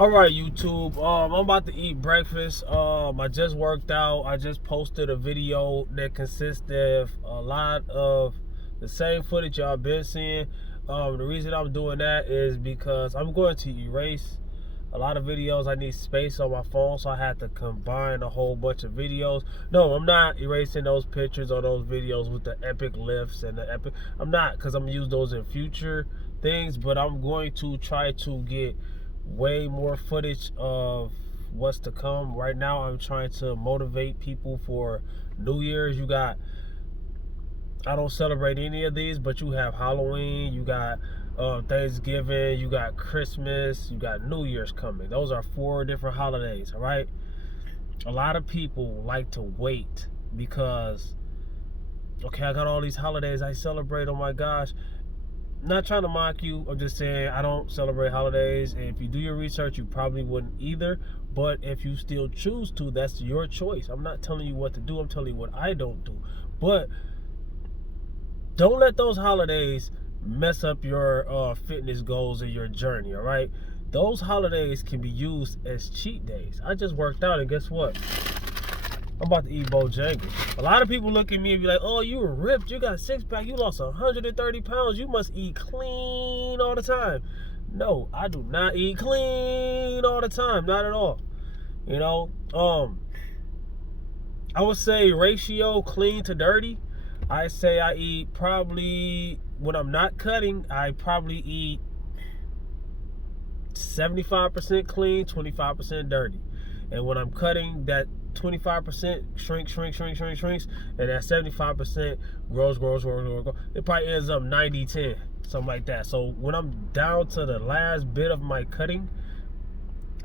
All right, YouTube. I'm about to eat breakfast. I just worked out. I just posted a video that consists of a lot of the same footage y'all been seeing. The reason I'm doing that is because I'm going to erase a lot of videos. I need space on my phone, so I had to combine a whole bunch of videos. No, I'm not erasing those pictures or those videos with the epic lifts and the epic. I'm not, because I'm gonna use those in future things. But I'm going to try to get way more footage of what's to come. Right now, I'm trying to motivate people for New Year's. I don't celebrate any of these, but you have Halloween, you got Thanksgiving, you got Christmas, you got New Year's coming. Those are 4 different holidays, all right? A lot of people like to wait because, okay, I got all these holidays I celebrate, oh my gosh. Not trying to mock you, I'm just saying I don't celebrate holidays. And if you do your research, you probably wouldn't either. But if you still choose to, that's your choice. I'm not telling you what to do, I'm telling you what I don't do. But don't let those holidays mess up your fitness goals and your journey, all right? Those holidays can be used as cheat days. I just worked out, and guess what? I'm about to eat Bojangles. A lot of people look at me and be like, oh, you were ripped. You got a 6-pack. You lost 130 pounds. You must eat clean all the time. No, I do not eat clean all the time. Not at all. You know, I would say ratio clean to dirty. I say I eat probably, when I'm not cutting, I probably eat 75% clean, 25% dirty. And when I'm cutting, that 25% shrinks, and that 75% grows. It probably ends up 90-10, something like that. So when I'm down to the last bit of my cutting,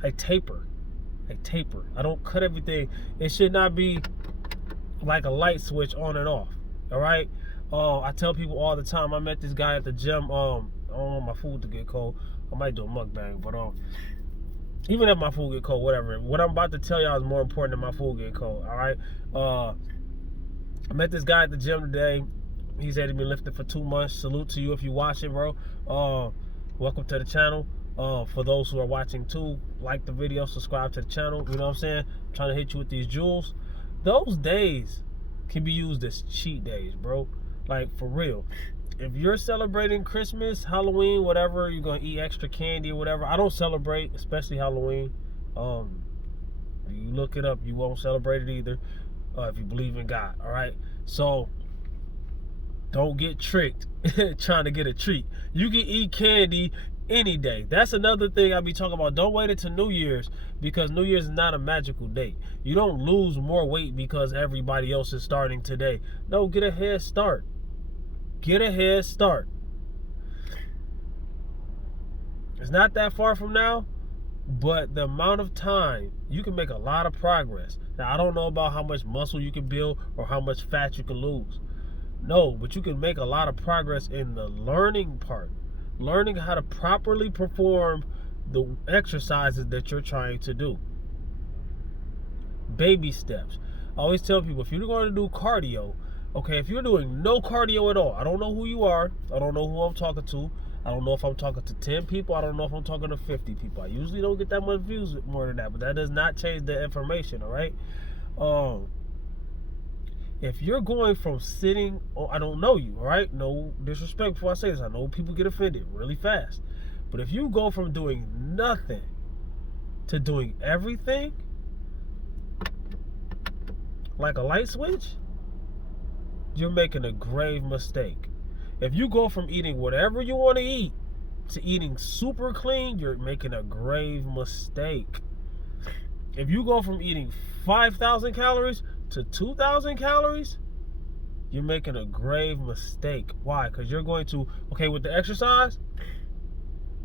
I taper. I don't cut everything. It should not be like a light switch on and off. All right. I tell people all the time. I met this guy at the gym. I don't want my food to get cold. I might do a mukbang, but even if my food get cold, whatever. What I'm about to tell y'all is more important than my food get cold. All right. I met this guy at the gym today. He said he'd been lifting for 2 months. Salute to you if you're watching, bro. Welcome to the channel. For those who are watching too, like the video, subscribe to the channel. You know what I'm saying? I'm trying to hit you with these jewels. Those days can be used as cheat days, bro. Like, for real. If you're celebrating Christmas, Halloween, whatever, you're gonna eat extra candy or whatever. I don't celebrate, especially Halloween. You look it up, you won't celebrate it either. If you believe in God, all right. So don't get tricked trying to get a treat. You can eat candy any day. That's another thing I be talking about. Don't wait until New Year's, because New Year's is not a magical date. You don't lose more weight because everybody else is starting today. No, get a head start. Get a head start. It's not that far from now, but the amount of time, you can make a lot of progress. Now, I don't know about how much muscle you can build or how much fat you can lose. No, but you can make a lot of progress in the learning part. Learning how to properly perform the exercises that you're trying to do. Baby steps. I always tell people, if you're going to do cardio, okay, if you're doing no cardio at all, I don't know who you are. I don't know who I'm talking to. I don't know if I'm talking to 10 people. I don't know if I'm talking to 50 people. I usually don't get that much views more than that, but that does not change the information, all right? If you're going from sitting, I don't know you, all right? No disrespect before I say this. I know people get offended really fast. But if you go from doing nothing to doing everything, like a light switch, you're making a grave mistake. If you go from eating whatever you want to eat to eating super clean, you're making a grave mistake. If you go from eating 5,000 calories to 2,000 calories, you're making a grave mistake. Why? Because you're going to, okay, with the exercise,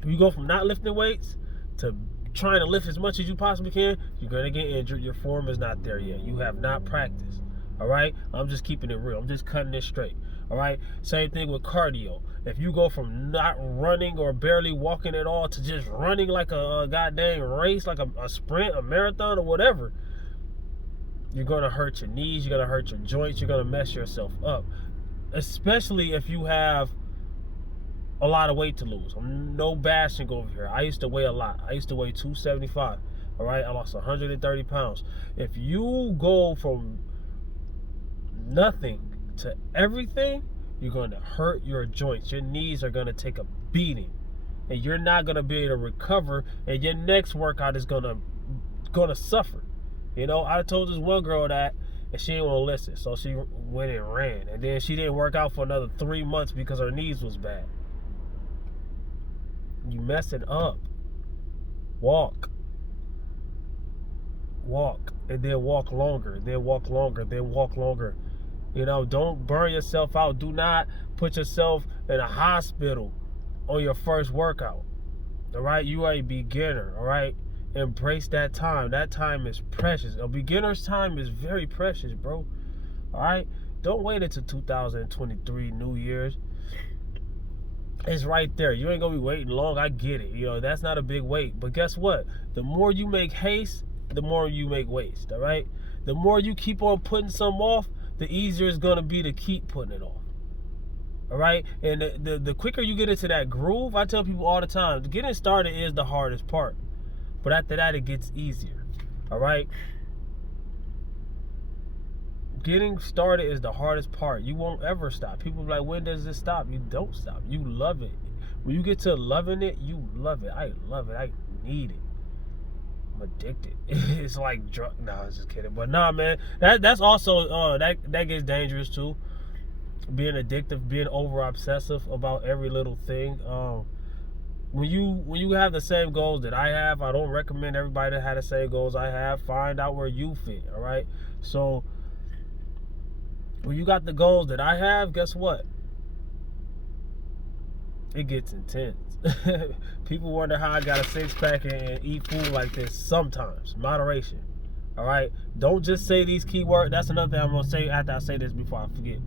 you go from not lifting weights to trying to lift as much as you possibly can, you're going to get injured. Your form is not there yet. You have not practiced. All right? I'm just keeping it real. I'm just cutting it straight. All right? Same thing with cardio. If you go from not running or barely walking at all to just running like a goddamn race, like a sprint, a marathon, or whatever, you're going to hurt your knees. You're going to hurt your joints. You're going to mess yourself up. Especially if you have a lot of weight to lose. I'm no bashing over here. I used to weigh a lot. I used to weigh 275. All right, I lost 130 pounds. If you go from nothing to everything, you're going to hurt your joints. Your knees are going to take a beating, and you're not going to be able to recover. And your next workout is going to suffer. You know, I told this one girl that, and she didn't want to listen, so she went and ran, and then she didn't work out for another 3 months because her knees was bad. You messing up. Walk, and then walk longer, then walk longer, then walk longer. You know, don't burn yourself out. Do not put yourself in a hospital on your first workout. All right, you are a beginner. All right, embrace that time. That time is precious. A beginner's time is very precious, bro. All right, don't wait until 2023 New Year's. It's right there. You ain't gonna be waiting long. I get it. You know, that's not a big wait. But guess what? The more you make haste, the more you make waste. All right. The more you keep on putting something off, the easier it's gonna be to keep putting it off. All right. And the quicker you get into that groove, I tell people all the time, getting started is the hardest part. But after that, it gets easier. All right. Getting started is the hardest part. You won't ever stop. People be like, when does it stop? You don't stop. You love it. When you get to loving it, you love it. I love it. I need it. I'm addicted. It's like drug. No, I was just kidding. But nah, man, that's also that gets dangerous too. Being addictive, being over obsessive about every little thing. When you have the same goals that I have, I don't recommend everybody to have the same goals I have. Find out where you fit. All right. So when you got the goals that I have, guess what? It gets intense. People wonder how I got a six-pack and eat food like this sometimes. Moderation. All right? Don't just say these keywords. That's another thing I'm going to say after I say this before I forget.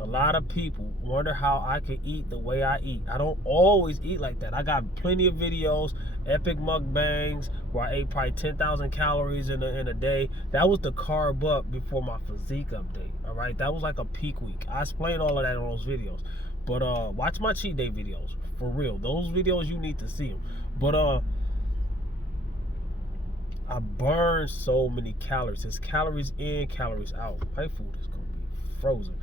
A lot of people wonder how I can eat the way I eat. I don't always eat like that. I got plenty of videos, epic mukbangs, where I ate probably 10,000 calories in a day. That was the carb up before my physique update, all right? That was like a peak week. I explained all of that on those videos. But watch my cheat day videos, for real. Those videos, you need to see them. But I burn so many calories. It's calories in, calories out. My food is going to be frozen.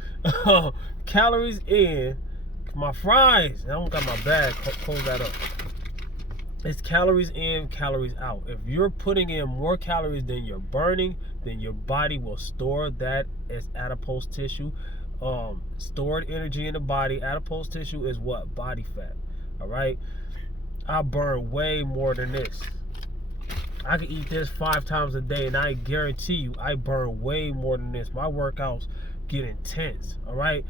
Calories in, my fries. I don't got my bag. Close that up. It's calories in, calories out. If you're putting in more calories than you're burning, then your body will store that as adipose tissue. Stored energy in the body. Adipose tissue is what? Body fat. All right. I burn way more than this. I can eat this 5 times a day, and I guarantee you, I burn way more than this. My workouts get intense. All right.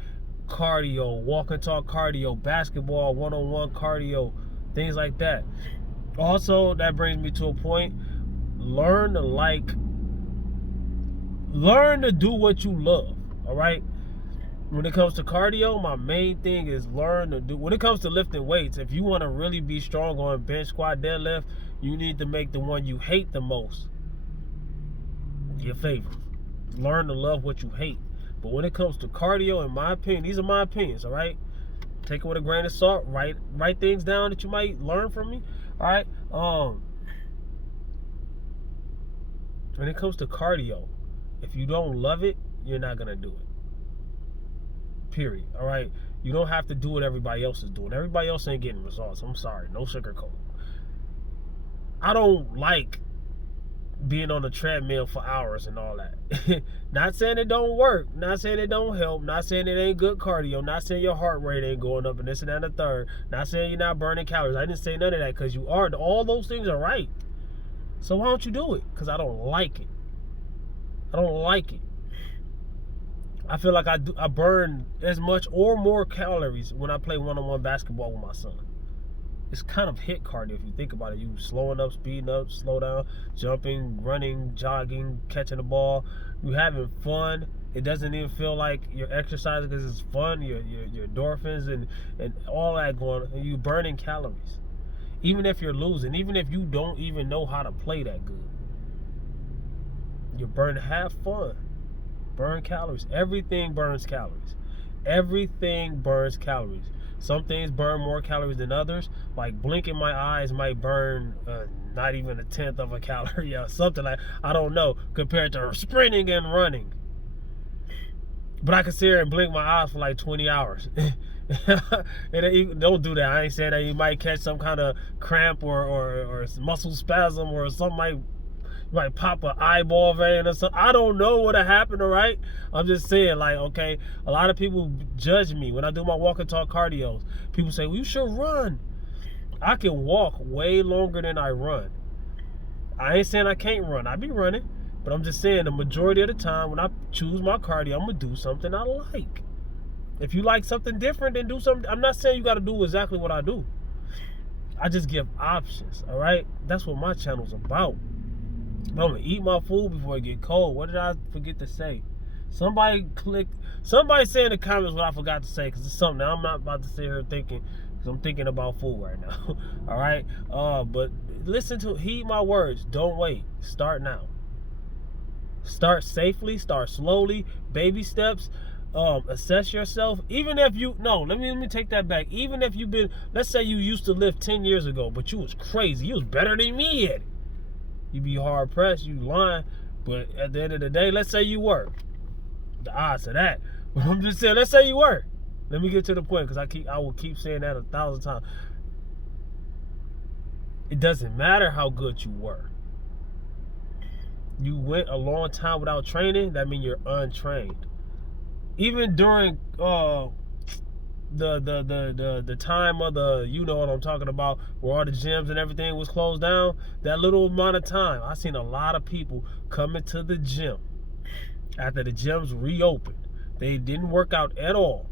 Cardio, walk and talk cardio, basketball, one-on-one cardio, things like that. Also, that brings me to a point. Learn to do what you love. All right. When it comes to cardio, my main thing is learn to do. When it comes to lifting weights, if you want to really be strong on bench, squat, deadlift, you need to make the one you hate the most your favorite. Learn to love what you hate. But when it comes to cardio, in my opinion, these are my opinions, all right? Take it with a grain of salt. Write things down that you might learn from me, all right? When it comes to cardio, if you don't love it, you're not going to do it. Period. All right? You don't have to do what everybody else is doing. Everybody else ain't getting results. I'm sorry. No sugarcoat. I don't like being on the treadmill for hours and all that. Not saying it don't work. Not saying it don't help. Not saying it ain't good cardio. Not saying your heart rate ain't going up and this and that and the third. Not saying you're not burning calories. I didn't say none of that because you are. All those things are right. So why don't you do it? Because I don't like it. I don't like it. I feel like I burn as much or more calories when I play one-on-one basketball with my son. It's kind of hit cardio if you think about it. You slowing up, speeding up, slow down, jumping, running, jogging, catching the ball. You having fun. It doesn't even feel like you're exercising because it's fun. Your endorphins and all that going on. And you burning calories. Even if you're losing, even if you don't even know how to play that good. You're burning, have fun. Burn calories. Everything burns calories. Everything burns calories. Some things burn more calories than others. Like blinking my eyes might burn not even a tenth of a calorie or something like, I don't know, compared to sprinting and running. But I can sit here and blink my eyes for like 20 hours. And don't do that. I ain't saying that you might catch some kind of cramp or muscle spasm or something might pop an eyeball vein or something. I don't know what'll happen, all right? I'm just saying, like, okay, a lot of people judge me when I do my walk and talk cardios. People say, well, you should run. I can walk way longer than I run. I ain't saying I can't run. I be running. But I'm just saying the majority of the time when I choose my cardio, I'm going to do something I like. If you like something different, then do something. I'm not saying you got to do exactly what I do. I just give options, all right? That's what my channel's about. I'm going to eat my food before it get cold. What did I forget to say? Somebody say in the comments what I forgot to say, because it's something that I'm not about to sit here thinking, because I'm thinking about food right now. All right? But heed my words. Don't wait. Start now. Start safely, start slowly, baby steps. Assess yourself. Even if let me take that back. Even if you've been, let's say you used to lift 10 years ago, but you was crazy, you was better than me at it. You be hard pressed, you lying. But at the end of the day, let's say you were. The odds of that. But I'm just saying, let's say you were. Let me get to the point, because I will keep saying that 1,000 times. It doesn't matter how good you were. You went a long time without training, that means you're untrained. Even during the time of the, you know what I'm talking about, where all the gyms and everything was closed down, that little amount of time, I seen a lot of people coming to the gym after the gyms reopened. They didn't work out at all.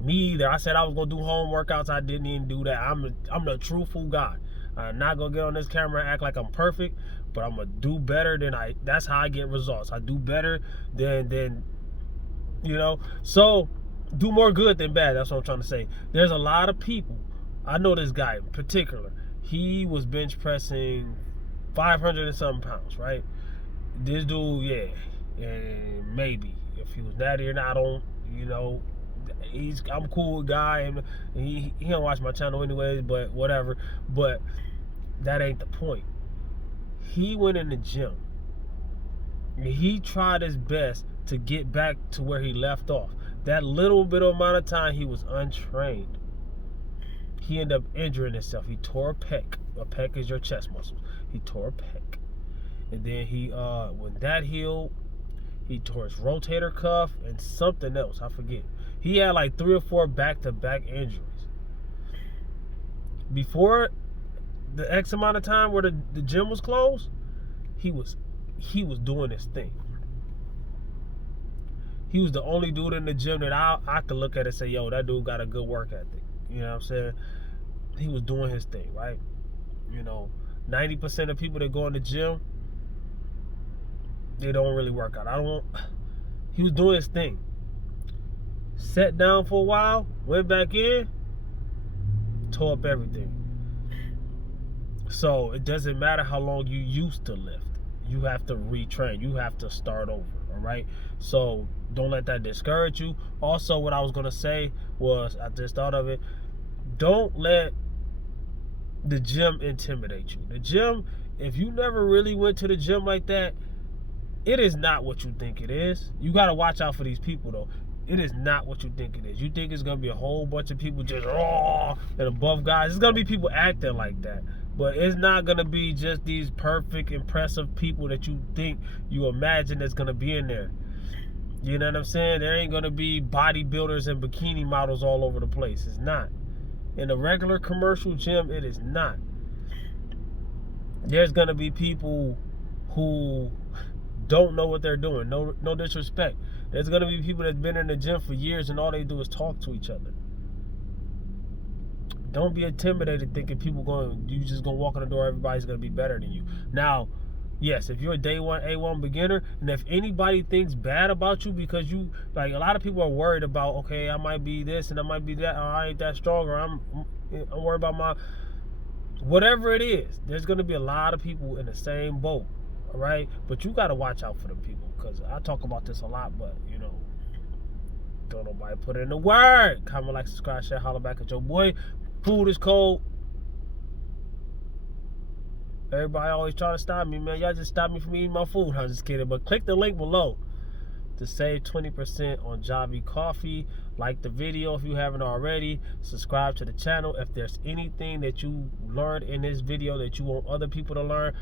Me either. I said I was gonna do home workouts. I didn't even do that. I'm the truthful guy. I'm not gonna get on this camera and act like I'm perfect, but I'm gonna do better than that's how I get results. I do better than so do more good than bad. That's what I'm trying to say. There's a lot of people. I know this guy in particular. He was bench pressing 500 and something pounds, right? This dude, yeah, and maybe if he was natty or not, I don't, I'm a cool guy, and he don't watch my channel anyways, but whatever. But that ain't the point. He went in the gym and he tried his best to get back to where he left off. That little bit of amount of time he was untrained, he ended up injuring himself. He tore a pec. A pec is your chest muscles. He tore a pec, and then he when that healed, he tore his rotator cuff and something else, I forget. He had like 3 or 4 back-to-back injuries. Before the X amount of time where the gym was closed, he was doing his thing. He was the only dude in the gym that I could look at and say, yo, that dude got a good work ethic. You know what I'm saying? He was doing his thing, right? 90% of people that go in the gym, they don't really work out. He was doing his thing. Sat down for a while, went back in, tore up everything. So it doesn't matter how long you used to lift. You have to retrain. You have to start over, all right? So don't let that discourage you. Also, what I was going to say was, I just thought of it, don't let the gym intimidate you. The gym, if you never really went to the gym like that, it is not what you think it is. You got to watch out for these people, though. It is not what you think it is. You think it's going to be a whole bunch of people just raw and above guys. It's going to be people acting like that. But it's not going to be just these perfect, impressive people that you think, you imagine that's going to be in there. You know what I'm saying? There ain't going to be bodybuilders and bikini models all over the place. It's not. In a regular commercial gym, it is not. There's going to be people who don't know what they're doing. No disrespect. There's going to be people that's been in the gym for years and all they do is talk to each other. Don't be intimidated thinking you just going to walk in the door, everybody's going to be better than you. Now, yes, if you're a day one, A1 beginner, and if anybody thinks bad about you because you, like a lot of people are worried about, okay, I might be this and I might be that, or I ain't that strong, or I'm worried about my, whatever it is, there's going to be a lot of people in the same boat, all right? But you got to watch out for them people, because I talk about this a lot, but, Don't nobody put in the word. Comment, like, subscribe, share, holler back at your boy. Food is cold. Everybody always try to stop me, man. Y'all just stop me from eating my food. I'm just kidding. But click the link below to save 20% on Javy Coffee. Like the video if you haven't already. Subscribe to the channel. If there's anything that you learned in this video that you want other people to learn,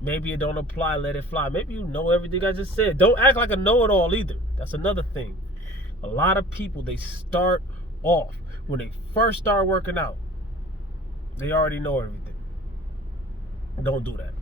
maybe it don't apply, let it fly. Maybe you know everything I just said. Don't act like a know-it-all either. That's another thing. A lot of people, they start off, when they first start working out, they already know everything. Don't do that.